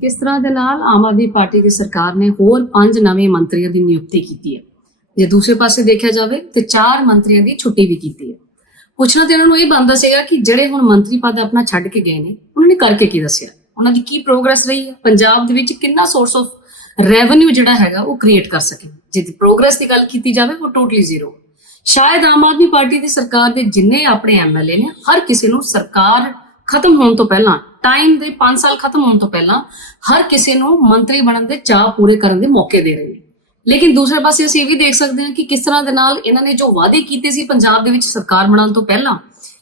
ਕਿਸ ਤਰ੍ਹਾਂ ਦੇ ਨਾਲ ਆਮ ਆਦਮੀ ਪਾਰਟੀ ਦੀ ਸਰਕਾਰ ਨੇ ਹੋਰ ਪੰਜ ਨਵੇਂ ਮੰਤਰੀਆਂ ਦੀ ਨਿਯੁਕਤੀ ਕੀਤੀ ਹੈ? ਜੇ ਦੂਸਰੇ ਪਾਸੇ ਦੇਖਿਆ ਜਾਵੇ ਤੇ ਚਾਰ ਮੰਤਰੀਆਂ ਦੀ ਛੁੱਟੀ ਵੀ ਕੀਤੀ ਹੈ। ਪੁੱਛਣਾ ਤੇ ਇਹਨਾਂ ਨੂੰ ਇਹ ਬਣਦਾ ਸੀਗਾ ਕਿ ਜਿਹੜੇ ਹੁਣ ਮੰਤਰੀ ਪਦ ਆਪਣਾ ਛੱਡ ਕੇ ਗਏ ਨੇ, ਉਹਨਾਂ ਨੇ ਕਰਕੇ ਕੀ ਦੱਸਿਆ? ਉਹਨਾਂ ਦੀ ਕੀ ਪ੍ਰੋਗਰੈਸ ਰਹੀ ਹੈ? ਪੰਜਾਬ ਦੇ ਵਿੱਚ ਕਿੰਨਾ ਸੋਰਸ ਆਫ ਰੈਵਨਿਊ ਜਿਹੜਾ ਹੈਗਾ ਉਹ ਕ੍ਰੀਏਟ ਕਰ ਸਕੇ? ਜੇ ਦੀ ਪ੍ਰੋਗਰੈਸ ਦੀ ਗੱਲ ਕੀਤੀ ਜਾਵੇ, ਉਹ ਟੋਟਲੀ ਜ਼ੀਰੋ ਸ਼ਾਇਦ ਆਮ ਆਦਮੀ ਪਾਰਟੀ ਦੀ ਸਰਕਾਰ ਦੇ ਜਿੰਨੇ ਆਪਣੇ ਐਮਐਲਏ ਨੇ, ਹਰ ਕਿਸੇ ਨੂੰ ਸਰਕਾਰ ਖਤਮ ਹੋਣ ਤੋਂ ਪਹਿਲਾਂ ਟਾਈਮ ਦੇ 5 ਸਾਲ ਖਤਮ ਹੋਣ ਤੋਂ ਪਹਿਲਾਂ, ਹਰ ਕਿਸੇ ਨੂੰ ਮੰਤਰੀ ਬਣਨ ਦੇ ਚਾਹ ਪੂਰੇ ਕਰਨ ਦੇ ਮੌਕੇ ਦੇ ਰਹੇ ਨੇ। ਲੇਕਿਨ ਦੂਸਰੇ ਪਾਸੇ ਅਸੀਂ ਇਹ ਵੀ ਦੇਖ ਸਕਦੇ ਹਾਂ ਕਿ ਕਿਸ ਤਰ੍ਹਾਂ ਦੇ ਨਾਲ ਇਹਨਾਂ ਨੇ ਜੋ ਵਾਅਦੇ ਕੀਤੇ ਸੀ ਪੰਜਾਬ ਦੇ ਵਿੱਚ ਸਰਕਾਰ ਬਣਾਉਣ ਤੋਂ ਪਹਿਲਾਂ,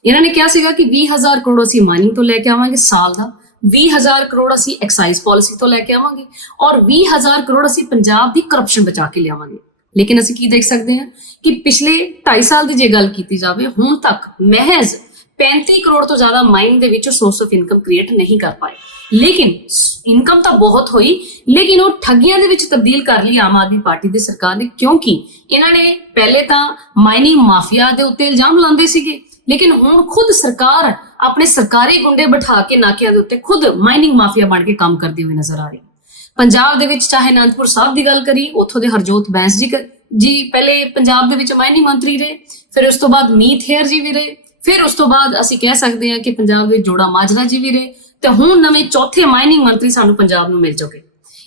ਇਹਨਾਂ ਨੇ ਕਿਹਾ ਸੀਗਾ ਕਿ 20000 ਕਰੋੜ ਅਸੀਂ ਮਾਈਨਿੰਗ ਤੋਂ ਲੈ ਕੇ ਆਵਾਂਗੇ ਸਾਲ ਦਾ 20000 ਕਰੋੜ ਅਸੀਂ ਐਕਸਾਈਜ਼ ਪਾਲਿਸੀ ਤੋਂ ਲੈ ਕੇ ਆਵਾਂਗੇ ਔਰ 20000 ਕਰੋੜ ਅਸੀਂ ਪੰਜਾਬ ਦੀ ਕਰਪਸ਼ਨ ਬਚਾ ਕੇ ਲਿਆਵਾਂਗੇ। ਲੇਕਿਨ ਅਸੀਂ ਕੀ ਦੇਖ ਸਕਦੇ ਹਾਂ ਕਿ ਪਿਛਲੇ 2.5 ਸਾਲ ਦੀ ਜੇ ਗੱਲ ਕੀਤੀ ਜਾਵੇ, ਹੁਣ ਤੱਕ ਮਹਿਜ਼ 35 ਕਰੋੜ ਤੋਂ ਜ਼ਿਆਦਾ ਮਾਈਨਿੰਗ ਦੇ ਵਿੱਚ ਸੋਰਸ ਆਫ ਇਨਕਮ ਕ੍ਰੀਏਟ ਨਹੀਂ ਕਰ ਪਾਏ। ਲੇਕਿਨ ਇਨਕਮ ਤਾਂ ਬਹੁਤ ਹੋਈ, ਲੇਕਿਨ ਉਹ ਠੱਗੀਆਂ ਦੇ ਵਿੱਚ ਤਬਦੀਲ ਕਰ ਲਈ ਆਮ ਆਦਮੀ ਪਾਰਟੀ ਦੀ ਸਰਕਾਰ ਨੇ, ਕਿਉਂਕਿ ਇਹਨਾਂ ਨੇ ਪਹਿਲੇ ਤਾਂ ਮਾਈਨਿੰਗ ਮਾਫੀਆ ਦੇ ਉੱਤੇ ਇਲਜ਼ਾਮ ਲਾਉਂਦੇ ਸੀਗੇ, ਲੇਕਿਨ ਹੁਣ ਖੁਦ ਸਰਕਾਰ ਆਪਣੇ ਸਰਕਾਰੀ ਗੁੰਡੇ ਬਿਠਾ ਕੇ ਨਾਕਿਆਂ ਦੇ ਉੱਤੇ ਖੁਦ ਮਾਈਨਿੰਗ ਮਾਫੀਆ ਬਣ ਕੇ ਕੰਮ ਕਰਦੀ ਹੋਈ ਨਜ਼ਰ ਆ ਰਹੀ। ਪੰਜਾਬ ਦੇ ਵਿੱਚ ਚਾਹੇ ਅਨੰਦਪੁਰ ਸਾਹਿਬ ਦੀ ਗੱਲ ਕਰੀ, ਉੱਥੋਂ ਦੇ ਹਰਜੋਤ ਬੈਂਸ ਜੀ ਕ- ਜੀ ਪਹਿਲੇ ਪੰਜਾਬ ਦੇ ਵਿੱਚ ਮਾਈਨਿੰਗ ਮੰਤਰੀ ਰਹੇ, ਫਿਰ ਉਸ ਤੋਂ ਬਾਅਦ ਮੀਤ ਹੇਅਰ ਜੀ ਵੀ ਰਹੇ ਫਿਰ ਉਸ ਤੋਂ ਬਾਅਦ ਅਸੀਂ ਕਹਿ ਸਕਦੇ ਹਾਂ ਕਿ ਪੰਜਾਬ ਵਿੱਚ ਜੋੜਾ ਮਾਜਰਾ ਜੀ ਵੀ ਰਹੇ ਤੇ ਹੁਣ ਨਵੇਂ ਚੌਥੇ ਮਾਈਨਿੰਗ ਮੰਤਰੀ ਸਾਨੂੰ ਪੰਜਾਬ ਨੂੰ ਮਿਲ ਚੁੱਕੇ।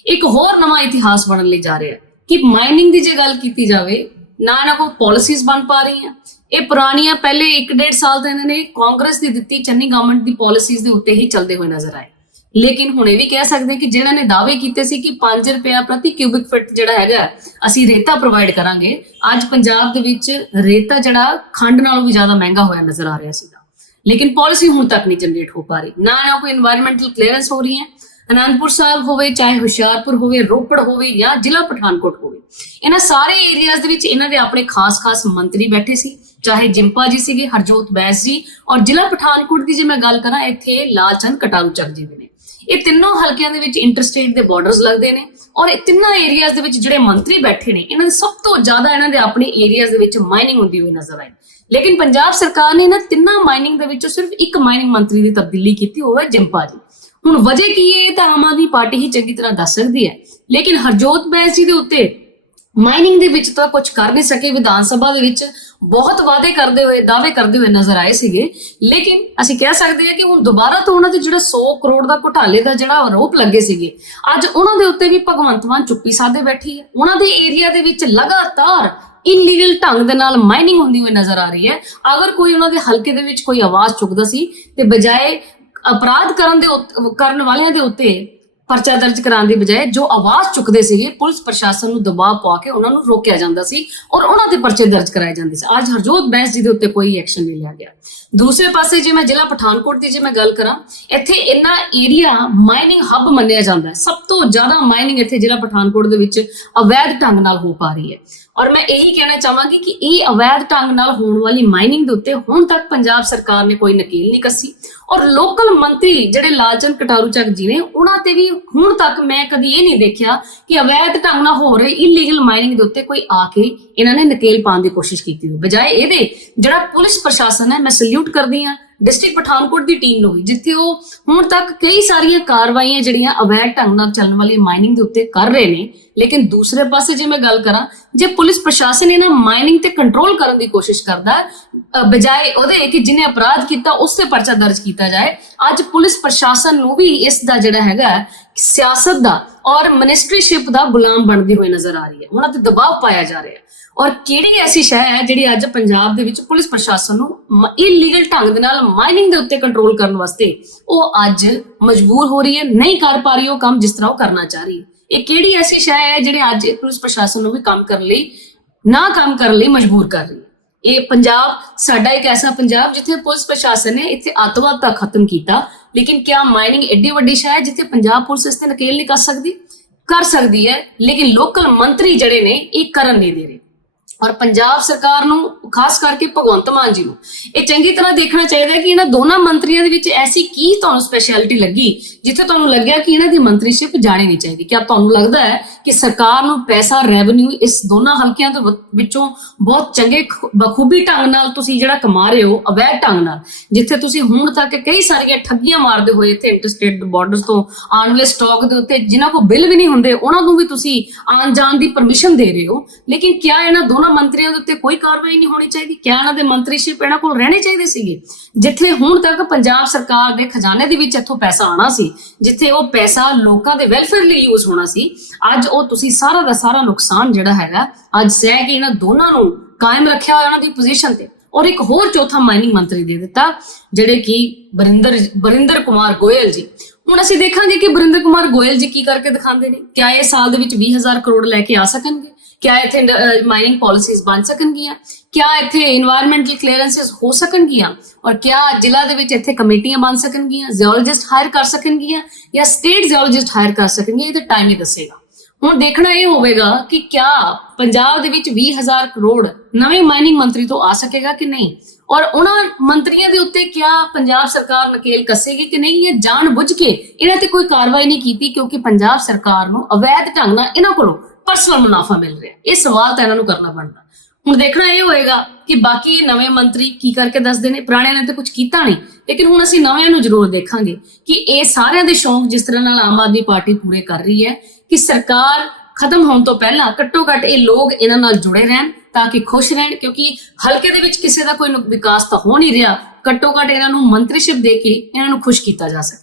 ਇੱਕ ਹੋਰ ਨਵਾਂ ਇਤਿਹਾਸ ਬਣਨ ਲਈ ਜਾ ਰਿਹਾ ਹੈ ਕਿ ਮਾਈਨਿੰਗ ਦੀ ਜੇ ਗੱਲ ਕੀਤੀ ਜਾਵੇ, ਨਾ ਨਾ ਕੋਈ ਪਾਲਿਸੀਜ਼ ਬਣ ਪਾ ਰਹੀਆਂ। ਇਹ ਪੁਰਾਣੀਆਂ ਪਹਿਲੇ 1.5 ਸਾਲ ਤੋਂ ਇਹਨਾਂ ਨੇ ਕਾਂਗਰਸ ਦੀ ਦਿੱਤੀ ਚੰਨੀ ਗਵਰਨਮੈਂਟ ਦੀ ਪਾਲਿਸੀਜ਼ ਦੇ ਉੱਤੇ ਹੀ ਚੱਲਦੇ ਹੋਏ ਨਜ਼ਰ ਆਏ। ਲੇਕਿਨ ਹੁਣ ਇਹ ਵੀ ਕਹਿ ਸਕਦੇ ਕਿ ਜਿਹੜਾ ਨੇ ਦਾਅਵੇ ਕੀਤੇ ਸੀ ਕਿ 5 ਰੁਪਿਆ ਪ੍ਰਤੀ ਕਿਊਬਿਕ ਫਿਟ ਜਿਹੜਾ ਹੈਗਾ, ਅਸੀਂ ਰੇਤਾ ਪ੍ਰੋਵਾਈਡ ਕਰਾਂਗੇ। ਅੱਜ ਪੰਜਾਬ ਦੇ ਵਿੱਚ ਰੇਤਾ ਜਿਹੜਾ ਖੰਡ ਨਾਲੋਂ ਵੀ ਜ਼ਿਆਦਾ ਮਹਿੰਗਾ ਹੋਇਆ ਨਜ਼ਰ ਆ ਰਿਹਾ ਸੀਗਾ। ਲੇਕਿਨ ਪਾਲਿਸੀ ਹੁਣ ਤੱਕ ਨਹੀਂ ਜਨਰੇਟ ਹੋ ਪਾ ਰਹੀ। ਨਾ ਨਾ ਕੋਈ এনवायरमेंटਲ ਕਲੀਅਰੈਂਸ ਹੋ ਰਹੀ ਹੈ। ਅਨੰਦਪੁਰ ਸਾਹਿਬ ਹੋਵੇ, ਚਾਹੇ ਹੁਸ਼ਿਆਰਪੁਰ ਹੋਵੇ, ਰੋਪੜ ਹੋਵੇ ਜਾਂ ਜ਼ਿਲ੍ਹਾ ਪਠਾਨਕੋਟ ਹੋਵੇ, ਇਹਨਾਂ ਸਾਰੇ ਏਰੀਆਜ਼ ਦੇ ਵਿੱਚ ਇਹਨਾਂ ਦੇ ਆਪਣੇ ਖਾਸ-ਖਾਸ ਮੰਤਰੀ ਬੈਠੇ ਸੀ। ਚਾਹੇ ਜਿੰਪਾ ਜੀ ਸੀਗੇ, ਹਰਜੋਤ ਬੈਸ ਜੀ, ਔਰ ਜ਼ਿਲ੍ਹਾ ਪਠਾਨਕੋਟ ਦੀ ਜੇ ਮੈਂ ਗੱਲ ਕਰਾਂ, ਇੱਥੇ ਲਾਲਚੰਦ ਕਟਾਰੂ ਚੱਕ ਜੀ ਦੇ ਨੇ। ਇਹ ਤਿੰਨੋਂ ਹਲਕਿਆਂ ਦੇ ਵਿੱਚ ਇੰਟਰਸਟੇਟ ਦੇ ਬਾਰਡਰਸ ਲੱਗਦੇ ਨੇ ਔਰ ਇਹ ਤਿੰਨਾਂ ਏਰੀਆਜ਼ ਦੇ ਵਿੱਚ ਜਿਹੜੇ ਮੰਤਰੀ ਬੈਠੇ ਨੇ, ਇਹਨਾਂ ਦੇ ਸਭ ਤੋਂ ਜ਼ਿਆਦਾ ਇਹਨਾਂ ਦੇ ਆਪਣੇ ਏਰੀਆਜ਼ ਦੇ ਵਿੱਚ ਮਾਈਨਿੰਗ ਹੁੰਦੀ ਹੋਈ ਨਜ਼ਰ ਆਈ। ਲੇਕਿਨ ਪੰਜਾਬ ਸਰਕਾਰ ਨੇ ਇਹਨਾਂ ਤਿੰਨਾਂ ਮਾਈਨਿੰਗ ਦੇ ਵਿੱਚੋਂ ਸਿਰਫ ਇੱਕ ਮਾਈਨਿੰਗ ਮੰਤਰੀ ਦੀ ਤਬਦੀਲੀ ਕੀਤੀ, ਉਹ ਹੈ ਜਿੰਪਾ ਜੀ ਹੁਣ ਵਜ੍ਹਾ ਕੀ ਹੈ, ਇਹ ਤਾਂ ਆਮ ਆਦਮੀ ਪਾਰਟੀ ਹੀ ਚੰਗੀ ਤਰ੍ਹਾਂ ਦੱਸ ਸਕਦੀ ਹੈ। ਲੇਕਿਨ ਹਰਜੋਤ ਬੈਂਸ ਜੀ ਦੇ ਉੱਤੇ ਮਾਈਨਿੰਗ ਦੇ ਵਿੱਚ ਤਾਂ ਕੁਝ ਕਰ ਨਹੀਂ ਸਕੇ, ਵਿਧਾਨ ਸਭਾ ਦੇ ਵਿੱਚ ਬਹੁਤ ਵਾਅਦੇ ਕਰਦੇ ਹੋਏ, ਦਾਅਵੇ ਕਰਦੇ ਹੋਏ ਨਜ਼ਰ ਆਏ ਸੀਗੇ। ਲੇਕਿਨ ਅਸੀਂ ਕਹਿ ਸਕਦੇ ਹਾਂ ਕਿ ਹੁਣ ਦੁਬਾਰਾ ਤੋਂ ਉਹਨਾਂ ਦੇ ਜਿਹੜਾ 100 ਕਰੋੜ ਦਾ ਘੁਟਾਲੇ ਦਾ ਜਿਹੜਾ ਆਰੋਪ ਲੱਗੇ ਸੀਗੇ, ਅੱਜ ਉਹਨਾਂ ਦੇ ਉੱਤੇ ਵੀ ਭਗਵੰਤ ਮਾਨ ਚੁੱਪੀ ਸਾਦੇ ਬੈਠੀ ਹੈ। ਉਹਨਾਂ ਦੇ ਏਰੀਆ ਦੇ ਵਿੱਚ ਲਗਾਤਾਰ ਇਲੀਗਲ ਢੰਗ ਦੇ ਨਾਲ ਮਾਈਨਿੰਗ ਹੁੰਦੀ ਹੋਈ ਨਜ਼ਰ ਆ ਰਹੀ ਹੈ। ਅਗਰ ਕੋਈ ਉਹਨਾਂ ਦੇ ਹਲਕੇ ਦੇ ਵਿੱਚ ਕੋਈ ਆਵਾਜ਼ ਚੁੱਕਦਾ ਸੀ, ਤੇ ਬਜਾਏ ਅਪਰਾਧ ਕਰਨ ਦੇ ਉੱਤ- ਕਰਨ ਵਾਲਿਆਂ ਦੇ ਉੱਤੇ ਪਰਚਾ ਦਰਜ ਕਰਾਉਣ ਦੀ ਬਜਾਏ ਜੋ ਆਵਾਜ਼ ਚੁੱਕਦੇ ਸੀਗੇ, ਪੁਲਿਸ ਪ੍ਰਸ਼ਾਸਨ ਨੂੰ ਦਬਾਅ ਪਾ ਕੇ ਉਹਨਾਂ ਨੂੰ ਰੋਕਿਆ ਜਾਂਦਾ ਸੀ ਔਰ ਉਹਨਾਂ ਤੇ ਪਰਚੇ ਦਰਜ ਕਰਾਏ ਜਾਂਦੇ ਸੀ। ਅੱਜ ਹਰਜੋਤ ਬੈਂਸ ਜੀ ਦੇ ਉੱਤੇ ਕੋਈ ਐਕਸ਼ਨ ਨਹੀਂ ਲਿਆ ਗਿਆ। ਦੂਸਰੇ ਪਾਸੇ ਜੇ ਮੈਂ ਜ਼ਿਲ੍ਹਾ ਪਠਾਨਕੋਟ ਦੀ ਜੇ ਮੈਂ ਗੱਲ ਕਰਾਂ, ਇੱਥੇ ਇੰਨਾ ਏਰੀਆ ਮਾਈਨਿੰਗ ਹੱਬ ਮੰਨਿਆ ਜਾਂਦਾ ਹੈ। ਸਭ ਤੋਂ ਜ਼ਿਆਦਾ ਮਾਈਨਿੰਗ ਇੱਥੇ ਜ਼ਿਲ੍ਹਾ ਪਠਾਨਕੋਟ ਦੇ ਵਿੱਚ ਅਵੈਧ ਢੰਗ ਨਾਲ ਹੋ ਪਾ ਰਹੀ ਹੈ। ਔਰ ਮੈਂ ਇਹੀ ਕਹਿਣਾ ਚਾਹਾਂਗੀ ਕਿ ਇਹ ਅਵੈਧ ਢੰਗ ਨਾਲ ਹੋਣ ਵਾਲੀ ਮਾਈਨਿੰਗ ਦੇ ਉੱਤੇ ਹੁਣ ਤੱਕ ਪੰਜਾਬ ਸਰਕਾਰ ਨੇ ਕੋਈ ਨਕੀਲ ਨਹੀਂ ਕੱਸੀ। ਔਰ ਲੋਕਲ ਮੰਤਰੀ ਜਿਹੜੇ ਲਾਲਚੰਦ ਕਟਾਰੂ ਚੱਕ ਜੀ ਨੇ, ਉਹਨਾਂ ਤੇ ਵੀ ਹੁਣ ਤੱਕ ਮੈਂ ਕਦੀ ਇਹ ਨਹੀਂ ਦੇਖਿਆ ਕਿ ਅਵੈਧ ਢੰਗ ਨਾਲ ਹੋ ਰਹੀ ਇਲੀਗਲ ਮਾਈਨਿੰਗ ਦੇ ਉੱਤੇ ਕੋਈ ਆ ਕੇ ਇਹਨਾਂ ਨੇ ਨਕੇਲ ਪਾਉਣ ਦੀ ਕੋਸ਼ਿਸ਼ ਕੀਤੀ ਹੋਵੇ। ਬਜਾਏ ਇਹਦੇ, ਜਿਹੜਾ ਪੁਲਿਸ ਪ੍ਰਸ਼ਾਸਨ ਹੈ, ਮੈਂ ਸਲੂਟ ਕਰਦੀ ਹਾਂ ਡਿਸਟ੍ਰਿਕਟ ਪਠਾਨਕੋਟ ਦੀ ਟੀਮ ਨੂੰ ਵੀ, ਜਿੱਥੇ ਉਹ ਹੁਣ ਤੱਕ ਕਈ ਸਾਰੀਆਂ ਕਾਰਵਾਈਆਂ ਜਿਹੜੀਆਂ ਅਵੈਧ ਢੰਗ ਨਾਲ ਚੱਲਣ ਵਾਲੀ ਮਾਈਨਿੰਗ ਦੇ ਉੱਤੇ ਕਰ ਰਹੇ ਨੇ, ਲੇਕਿਨ ਦੂਸਰੇ ਪਾਸੇ ਜੇ ਮੈਂ ਗੱਲ ਕਰਾਂ, ਜੇ ਪੁਲਿਸ ਪ੍ਰਸ਼ਾਸਨ ਇਹਨਾਂ ਮਾਈਨਿੰਗ ਤੇ ਕੰਟਰੋਲ ਕਰਨ ਦੀ ਕੋਸ਼ਿਸ਼ ਕਰਦਾ ਬਜਾਏ ਉਹਦੇ ਕਿ ਜਿਹਨੇ ਅਪਰਾਧ ਕੀਤਾ ਉਸ ਤੇ ਪਰਚਾ ਦਰਜ ਕੀਤਾ ਜਾਏ, ਅੱਜ ਪੁਲਿਸ ਪ੍ਰਸ਼ਾਸਨ ਨੂੰ ਵੀ ਇਸ ਦਾ ਜਿਹੜਾ ਹੈਗਾ ਸਿਆਸਤ ਦਾ ਔਰ ਮਿਨਿਸਟਰੀਸ਼ਿਪ ਦਾ ਗੁਲਾਮ ਬਣਦੀ ਹੋਈ ਨਜ਼ਰ ਆ ਰਹੀ ਹੈ। ਉਹਨਾਂ ਤੇ ਦਬਾਅ ਪਾਇਆ ਜਾ ਰਿਹਾ ਹੈ। ਔਰ ਕਿਹੜੀ ਐਸੀ ਸ਼ੈ ਹੈ ਜਿਹੜੀ ਅੱਜ ਪੰਜਾਬ ਦੇ ਵਿੱਚ ਪੁਲਿਸ ਪ੍ਰਸ਼ਾਸਨ ਨੂੰ ਇਲੀਗਲ ਢੰਗ ਦੇ ਨਾਲ ਮਾਈਨਿੰਗ ਦੇ ਉੱਤੇ ਕੰਟਰੋਲ ਕਰਨ ਵਾਸਤੇ ਉਹ ਅੱਜ ਮਜਬੂਰ ਹੋ ਰਹੀ ਹੈ, ਨਹੀਂ ਕਰ ਪਾ ਰਹੀ ਉਹ ਕੰਮ ਜਿਸ ਤਰ੍ਹਾਂ ਉਹ ਕਰਨਾ ਚਾਹ ਰਹੀ ਹੈ। ਇਹ ਕਿਹੜੀ ਐਸੀ ਸ਼ੈ ਹੈ ਜਿਹੜੇ ਅੱਜ ਪੁਲਿਸ ਪ੍ਰਸ਼ਾਸਨ ਨੂੰ ਵੀ ਕੰਮ ਕਰਨ ਲਈ ਨਾ ਕੰਮ ਕਰਨ ਲਈ ਮਜਬੂਰ ਕਰ ਰਹੀ ਹੈ? ਇਹ ਪੰਜਾਬ, ਸਾਡਾ ਇੱਕ ਐਸਾ ਪੰਜਾਬ ਜਿੱਥੇ ਪੁਲਿਸ ਪ੍ਰਸ਼ਾਸਨ ਨੇ ਇੱਥੇ ਅੱਤਵਾਦ ਤਾਂ ਖਤਮ ਕੀਤਾ, ਲੇਕਿਨ ਕਿਆ ਮਾਈਨਿੰਗ ਐਡੀ ਵੱਡੀ ਸ਼ਾਇ ਜਿੱਥੇ ਪੰਜਾਬ ਪੁਲਿਸ ਇਸ ਤੇ ਨਕੇਲ ਨਹੀਂ ਕਰ ਸਕਦੀ? ਕਰ ਸਕਦੀ ਹੈ, ਲੇਕਿਨ ਲੋਕਲ ਮੰਤਰੀ ਜਿਹੜੇ ਨੇ ਇਹ ਕਰਨ ਨਹੀਂ ਦੇ ਰਹੇ। ਔਰ ਪੰਜਾਬ ਸਰਕਾਰ ਨੂੰ, ਖਾਸ ਕਰਕੇ ਭਗਵੰਤ ਮਾਨ ਜੀ ਨੂੰ, ਇਹ ਚੰਗੀ ਤਰ੍ਹਾਂ ਦੇਖਣਾ ਚਾਹੀਦਾ ਹੈ ਕਿ ਇਹਨਾਂ ਦੋਨਾਂ ਮੰਤਰੀਆਂ ਦੇ ਵਿੱਚ ਐਸੀ ਕੀ ਤੁਹਾਨੂੰ ਸਪੈਸ਼ਲਿਟੀ ਲੱਗੀ, ਜਿੱਥੇ ਤੁਹਾਨੂੰ ਲੱਗਿਆ ਕਿ ਇਹਨਾਂ ਦੀ ਮੰਤਰੀਸ਼ਿਪ ਜਾਣੀ ਨਹੀਂ ਚਾਹੀਦੀ। ਕਿ ਤੁਹਾਨੂੰ ਲੱਗਦਾ ਹੈ ਕਿ ਸਰਕਾਰ ਨੂੰ ਪੈਸਾ ਰੈਵਨਿਊ ਇਸ ਦੋਨਾਂ ਹਲਕਿਆਂ ਦੇ ਵਿੱਚੋਂ ਬਹੁਤ ਚੰਗੇ ਬਖੂਬੀ ਢੰਗ ਨਾਲ ਤੁਸੀਂ ਜਿਹੜਾ ਕਮਾ ਰਹੇ ਹੋ, ਅਵੈਧ ਢੰਗ ਨਾਲ, ਜਿੱਥੇ ਤੁਸੀਂ ਹੁਣ ਤੱਕ ਕਈ ਸਾਰੀਆਂ ਠੱਗੀਆਂ ਮਾਰਦੇ ਹੋਏ ਇੱਥੇ ਇੰਟਰਸਟੇਟ ਬਾਰਡਰਸ ਤੋਂ ਆਉਣ ਵਾਲੇ ਸਟਾਕ ਦੇ ਉੱਤੇ ਜਿਨ੍ਹਾਂ ਕੋਲ ਬਿੱਲ ਵੀ ਨਹੀਂ ਹੁੰਦੇ, ਉਹਨਾਂ ਨੂੰ ਵੀ ਤੁਸੀਂ ਆਉਣ ਜਾਣ ਦੀ ਪਰਮਿਸ਼ਨ ਦੇ ਰਹੇ ਹੋ। ਲੇਕਿਨ ਕਿਆ ਇਹਨਾਂ ਦੋਨਾਂ ਮੰਤਰੀਆਂ ਦੇ ਉੱਤੇ ਕੋਈ ਕਾਰਵਾਈ ਨਹੀਂ ਹੋਣੀ ਚਾਹੀਦੀ ਕਿਆ ਇਹਨਾਂ ਦੇ ਮੰਤਰੀਸ਼ਿਪ ਇਹਨਾਂ ਕੋਲ ਰਹਿਣੇ ਚਾਹੀਦੇ ਸੀਗੇ। ਜਿੱਥੇ ਹੁਣ ਤੱਕ ਪੰਜਾਬ ਸਰਕਾਰ ਦੇ ਖਜ਼ਾਨੇ ਦੇ ਵਿੱਚ ਇੱਥੋਂ ਪੈਸਾ ਆਣਾ ਸੀ, ਜਿੱਥੇ ਉਹ ਪੈਸਾ ਲੋਕਾਂ ਦੇ ਵੈਲਫੇਅਰ ਲਈ ਯੂਜ਼ ਹੋਣਾ ਸੀ, ਅੱਜ ਉਹ ਤੁਸੀਂ ਸਾਰਾ ਦਾ ਸਾਰਾ ਨੁਕਸਾਨ ਜਿਹੜਾ ਹੈਗਾ, ਅੱਜ ਸਹਿ ਕੇ ਇਹਨਾਂ ਦੋਨਾਂ ਨੂੰ ਕਾਇਮ ਰੱਖਿਆ ਹੋਇਆ ਉਹਨਾਂ ਦੀ ਪੋਜੀਸ਼ਨ ਤੇ। ਔਰ ਇੱਕ ਹੋਰ ਚੌਥਾ ਮਾਈਨਿੰਗ ਮੰਤਰੀ ਦੇ ਦਿੱਤਾ, ਜਿਹੜੇ ਕਿ ਬਰਿੰਦਰ ਬਰਿੰਦਰ ਕੁਮਾਰ ਗੋਇਲ ਜੀ। ਹੁਣ ਅਸੀਂ ਦੇਖਾਂਗੇ ਕਿ ਬਰਿੰਦਰ ਕੁਮਾਰ ਗੋਇਲ ਜੀ ਕੀ ਕਰਕੇ ਦਿਖਾਉਂਦੇ ਨੇ। ਕਿਆ ਇਹ ਸਾਲ ਦੇ ਵਿੱਚ 20000 ਕਰੋੜ ਲੈ ਕੇ ਆ ਸਕਣਗੇ? ਕਿਆ ਇੱਥੇ ਮਾਈਨਿੰਗ ਪਾਲਿਸੀਜ਼ ਬਣ ਸਕਣਗੀਆਂ? ਕਿਆ ਇੱਥੇ এনवायरमेंटਲ ਕਲੀਅਰੈਂਸਸ ਹੋ ਸਕਣਗੀਆਂ? ਔਰ ਕਿਆ ਜ਼ਿਲ੍ਹਾ ਦੇ ਵਿੱਚ ਇੱਥੇ ਕਮੇਟੀਆਂ ਬਣ ਸਕਣਗੀਆਂ? ਜ਼ੀਓਲੋਜਿਸਟ ਹਾਇਰ ਕਰ ਸਕਣਗੀਆਂ ਜਾਂ ਸਟੇਟ ਜ਼ੀਓਲੋਜਿਸਟ ਹਾਇਰ ਕਰ ਸਕਣਗੇ ਇਹ ਤਾਂ ਟਾਈਮ ਹੀ ਦੱਸੇਗਾ। ਹੁਣ ਦੇਖਣਾ ਇਹ ਹੋਵੇਗਾ ਕਿ ਕਿਆ ਪੰਜਾਬ ਦੇ ਵਿੱਚ 20000 ਕਰੋੜ ਨਵੇਂ ਮਾਈਨਿੰਗ ਮੰਤਰੀ ਤੋਂ ਆ ਸਕੇਗਾ ਕਿ ਨਹੀਂ? ਔਰ ਉਹਨਾਂ ਮੰਤਰੀਆਂ ਦੇ ਉੱਤੇ ਕਿਆ ਪੰਜਾਬ ਸਰਕਾਰ ਨਕੇਲ ਕੱਸੇਗੀ ਕਿ ਨਹੀਂ? ਇਹ ਜਾਣ ਬੁੱਝ ਕੇ ਇਹਨਾਂ ਤੇ ਕੋਈ ਕਾਰਵਾਈ ਨਹੀਂ ਕੀਤੀ ਕਿਉਂਕਿ ਪੰਜਾਬ ਸਰਕਾਰ ਨੂੰ ਅਵੈਧ ਢੰਗ ਨਾਲ ਇਹਨਾਂ ਕੋਲੋਂ ਪਰਸਨਲ ਮੁਨਾਫਾ ਮਿਲ ਰਿਹਾ। ਇਹ ਸਵਾਲ ਤਾਂ ਇਹਨਾਂ ਨੂੰ ਕਰਨਾ ਬਣਦਾ। ਹੁਣ ਦੇਖਣਾ ਇਹ ਹੋਏਗਾ ਕਿ ਬਾਕੀ ਨਵੇਂ ਮੰਤਰੀ ਕੀ ਕਰਕੇ ਦੱਸਦੇ ਨੇ? ਪੁਰਾਣਿਆਂ ਨੇ ਤਾਂ ਕੁਝ ਕੀਤਾ ਨਹੀਂ। ਲੇਕਿਨ ਹੁਣ ਅਸੀਂ ਨਵਿਆਂ ਨੂੰ ਜ਼ਰੂਰ ਦੇਖਾਂਗੇ ਕਿ ਇਹ ਸਾਰਿਆਂ ਦੇ ਸ਼ੌਂਕ ਜਿਸ ਤਰ੍ਹਾਂ ਨਾਲ ਆਮ ਆਦਮੀ ਪਾਰਟੀ ਪੂਰੇ ਕਰ ਰਹੀ ਹੈ ਕਿ ਸਰਕਾਰ ਖਤਮ ਹੋਣ ਤੋਂ ਪਹਿਲਾਂ ਘੱਟੋ ਘੱਟ ਇਹ ਲੋਕ ਇਹਨਾਂ ਨਾਲ ਜੁੜੇ ਰਹਿਣ ਤਾਂ ਕਿ ਖੁਸ਼ ਰਹਿਣ, ਕਿਉਂਕਿ ਹਲਕੇ ਦੇ ਵਿੱਚ ਕਿਸੇ ਦਾ ਕੋਈ ਵਿਕਾਸ ਤਾਂ ਹੋ ਨਹੀਂ ਰਿਹਾ। ਘੱਟੋ ਘੱਟ ਇਹਨਾਂ ਨੂੰ ਮੰਤਰੀਸ਼ਿਪ ਦੇ ਕੇ ਇਹਨਾਂ ਨੂੰ ਖੁਸ਼ ਕੀਤਾ ਜਾ ਸਕੇ।